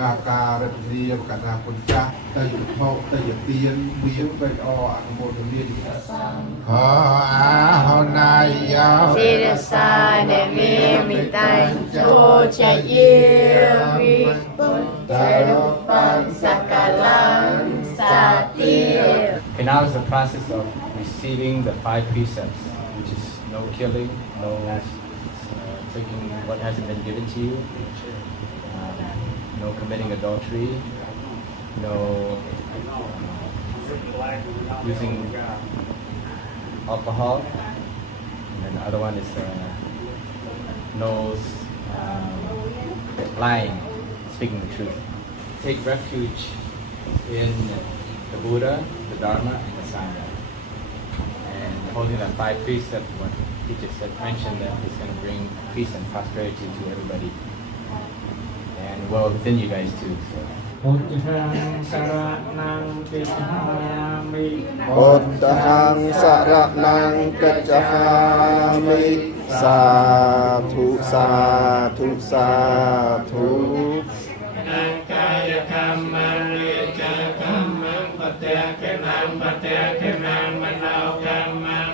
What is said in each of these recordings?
อาการเรียบกันนาคนจ้าแต่หยุดเมาแต่หยุดเตียนเวียนไปออนุโมทนาอยู่ขออาหนายยาว ศิรสาเนมิมิตังโจจะเยี่ยวิปุตตะรูปังสักกะลังสัตติ And now is the process of receiving the 5 precepts, which is no killing, no taking what hasn't been given to you, no committing adultery, no using alcohol, and then the other one is no lying, speaking the truth. Take refuge in the Buddha, the Dharma, and the Sangha. And holding that 5 precepts, what he just said, mentioned that it's going to bring peace and prosperity to everybody. And well, within you guys too. So. พุทธังสรณังติสามิ พุทธังสรณังกัจจามิสาธุสาธุสาธุ นังกายกรรมังเวชกรรมังปัจเจกนังปัจเจกนังมโนกรรมัง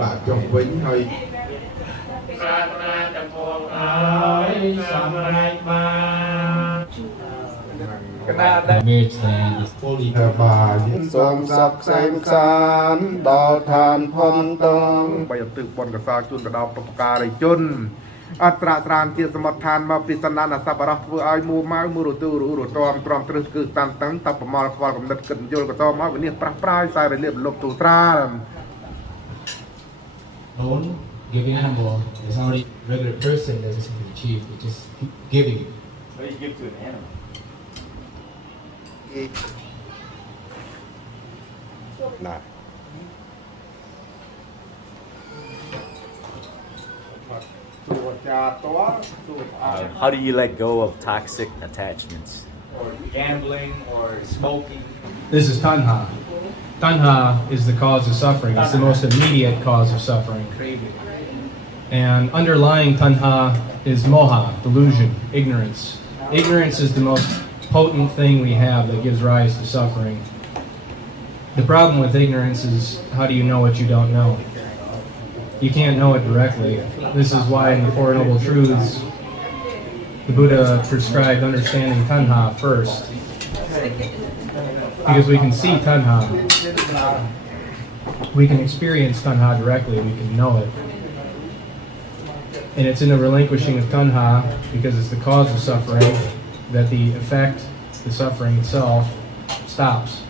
bạn trong vĩnh hơi ปรารถนาจะพวงเอาสำเร็จมา which is fully bà xóm sọc xem sán đo than phong tông bây giờ từ bọn cả sao chun cả đào tập ca đầy chunอัตราสารที่สมทานมาปริศนาสับระเพื่อไอ้มูมามูรุตูรุตอมตรอมตรึกคือตันตั้งตับประมาณความกำหนดกันโยนก็ต้องมาวันนี้ปราปรายสายเรียบลบตูตรา don't giving animal is already regular person doesn't seem to achieve. It's just giving. What do you give to an animal? Này. How do you let go of toxic attachments? Or gambling or smoking? This is tanha. Tanha is the cause of suffering. It's the most immediate cause of suffering. Craving. And underlying tanha is moha, delusion, ignorance. Ignorance is the most potent thing we have that gives rise to suffering. The problem with ignorance is, how do you know what you don't know? You can't know it directly. This is why in the Four Noble Truths, the Buddha prescribed understanding tanha first. Because we can see tanha. We can experience tanha directly, we can know it. And it's in the relinquishing of tanha, because it's the cause of suffering, that the effect, the suffering itself, stops.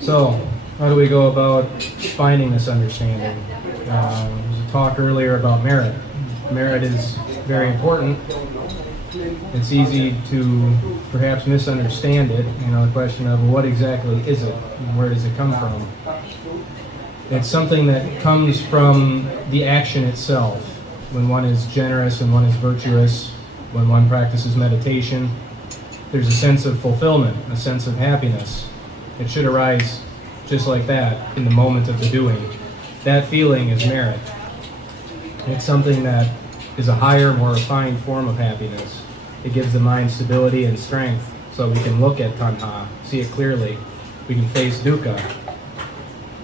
So, how do we go about finding this understanding? There was a talk earlier about merit. Merit is very important. It's easy to perhaps misunderstand it. You know, the question of what exactly is it and where does it come from? It's something that comes from the action itself. When one is generous and one is virtuous, when one practices meditation, there's a sense of fulfillment, a sense of happiness. It should arise just like that in the moment of the doing. That feeling is merit. It's something that is a higher, more refined form of happiness. It gives the mind stability and strength so we can look at tanha, see it clearly. We can face dukkha,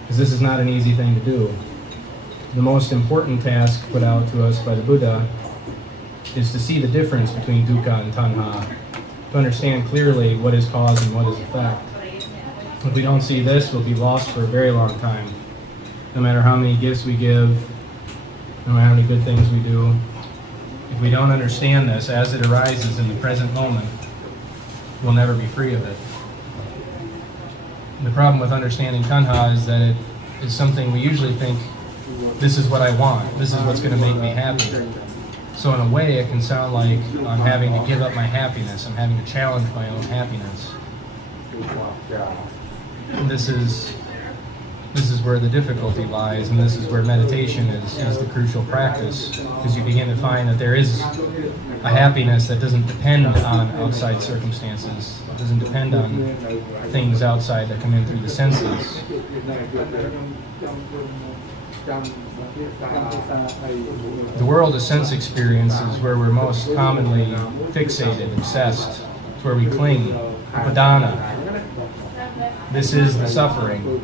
because this is not an easy thing to do. The most important task put out to us by the Buddha is to see the difference between dukkha and tanha, to understand clearly what is cause and what is effect. If we don't see this, we'll be lost for a very long time. No matter how many gifts we give, no matter how many good things we do, if we don't understand this as it arises in the present moment, we'll never be free of it. The problem with understanding tanha is that it is something we usually think, this is what I want, this is what's going to make me happy. So in a way, it can sound like I'm having to give up my happiness, I'm having to challenge my own happiness. And this is This is where the difficulty lies, and this is where meditation is the crucial practice, because you begin to find that there is a happiness that doesn't depend on outside circumstances. It doesn't depend on things outside that come in through the senses. The world of sense experiences, where we're most commonly fixated, obsessed. It's where we cling, upadana. This is the suffering.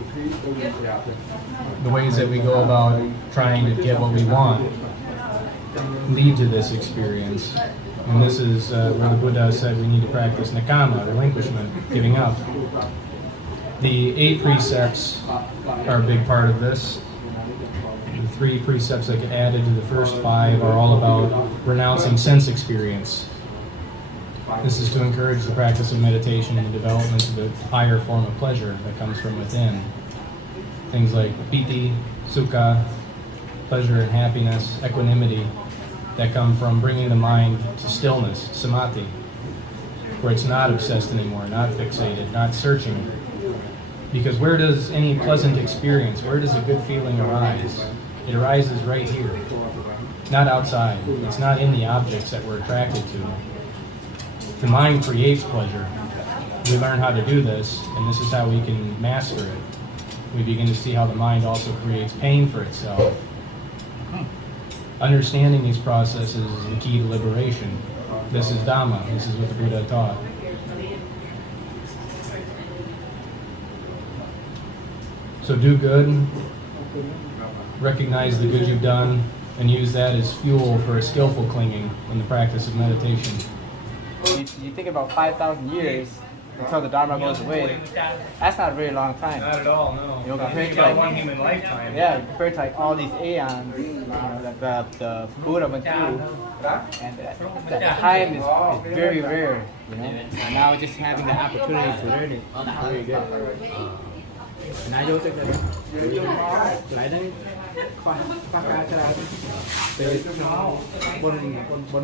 The ways that we go about trying to get what we want lead to this experience. And this is where the Buddha said we need to practice nikama, relinquishment, giving up. The 8 precepts are a big part of this. The 3 precepts that get added to the first 5 are all about renouncing sense experience. This is to encourage the practice of meditation and the development of the higher form of pleasure that comes from within. Things like piti, sukha, pleasure and happiness, equanimity, that come from bringing the mind to stillness, samadhi, where it's not obsessed anymore, not fixated, not searching. Because where does any pleasant experience, where does a good feeling arise? It arises right here, not outside. It's not in the objects that we're attracted to. The mind creates pleasure. We learn how to do this, and this is how we can master it. We begin to see how the mind also creates pain for itself. Understanding these processes is the key to liberation. This is Dhamma. This is what the Buddha taught. So do good, recognize the good you've done, and use that as fuel for a skillful clinging in the practice of meditation. You think about 5,000 years until the Dharma goes away. That's not a very long time. Not at all, no. You know, compared to About like one human lifetime. yeah, compared to like all these aeons that the Buddha went through, and that time is very rare. You know, and now just having the opportunity to learn it is very good. นายกจะเป็นหลายได้ประกาศจะเป็นบน